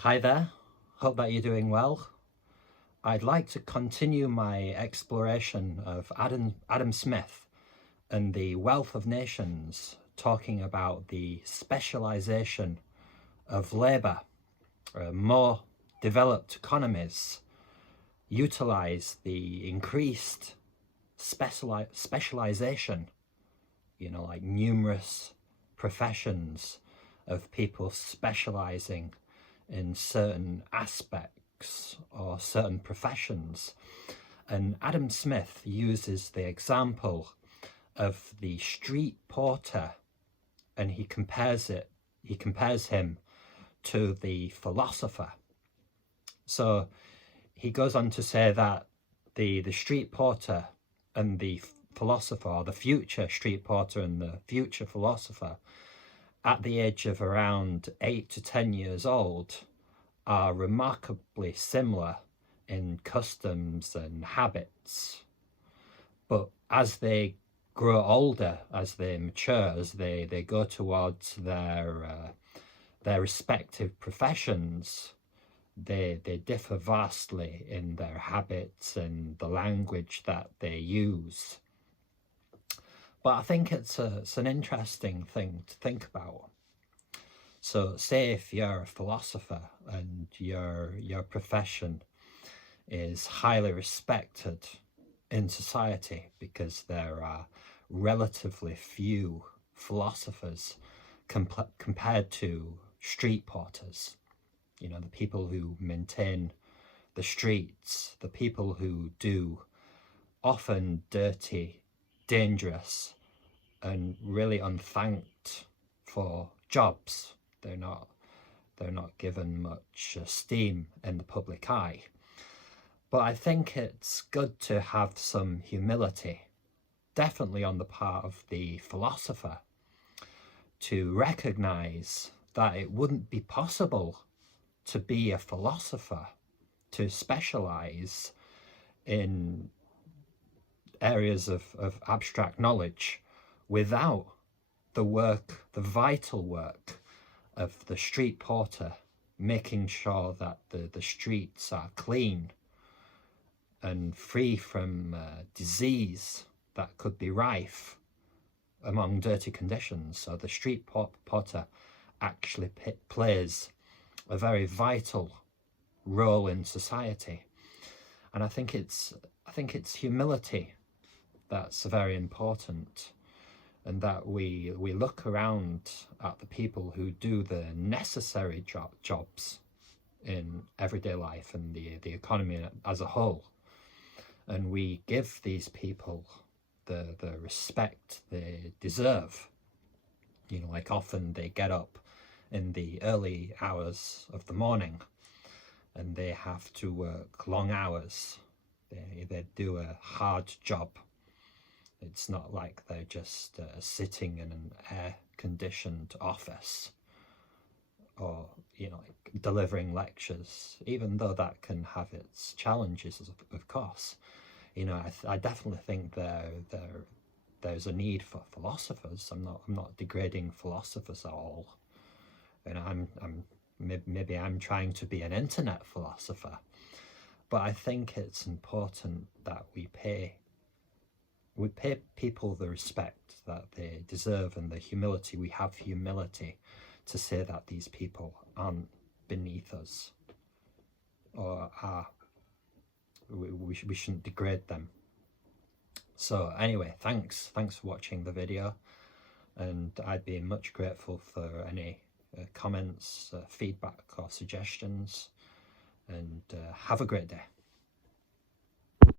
Hi there, hope that you're doing well. I'd like to continue my exploration of Adam Smith and the Wealth of Nations, talking about the specialization of labour. More developed economies utilize the increased specialization, like numerous professions of people specializing in certain aspects or certain professions. And Adam Smith uses the example of the street porter, and he compares him to the philosopher. So he goes on to say that the street porter and the philosopher, or the future street porter and the future philosopher, at the age of around 8 to 10 years old, are remarkably similar in customs and habits. But as they grow older, as they mature, as they go towards their respective professions, they differ vastly in their habits and the language that they use. But I think it's an interesting thing to think about. So say if you're a philosopher and your profession is highly respected in society because there are relatively few philosophers compared to street porters, the people who maintain the streets, the people who do often dirty, dangerous and really unthanked for jobs. They're not given much esteem in the public eye. But I think it's good to have some humility, definitely on the part of the philosopher, to recognize that it wouldn't be possible to be a philosopher, to specialize in areas of abstract knowledge without the vital work of the street porter, making sure that the streets are clean and free from disease that could be rife among dirty conditions. So the street porter actually plays a very vital role in society. And I think it's humility that's very important, and that we look around at the people who do the necessary jobs in everyday life and the economy as a whole, and we give these people the respect they deserve. Like often they get up in the early hours of the morning and they have to work long hours. They do a hard job. It's not like they're just sitting in an air-conditioned office or, delivering lectures, even though that can have its challenges, of course. I definitely think there's a need for philosophers. I'm not degrading philosophers at all. Maybe I'm trying to be an internet philosopher, but I think it's important that we pay people the respect that they deserve and the humility. We have humility to say that these people aren't beneath us, or we shouldn't degrade them. So anyway, thanks for watching the video, and I'd be much grateful for any comments, feedback or suggestions, and have a great day.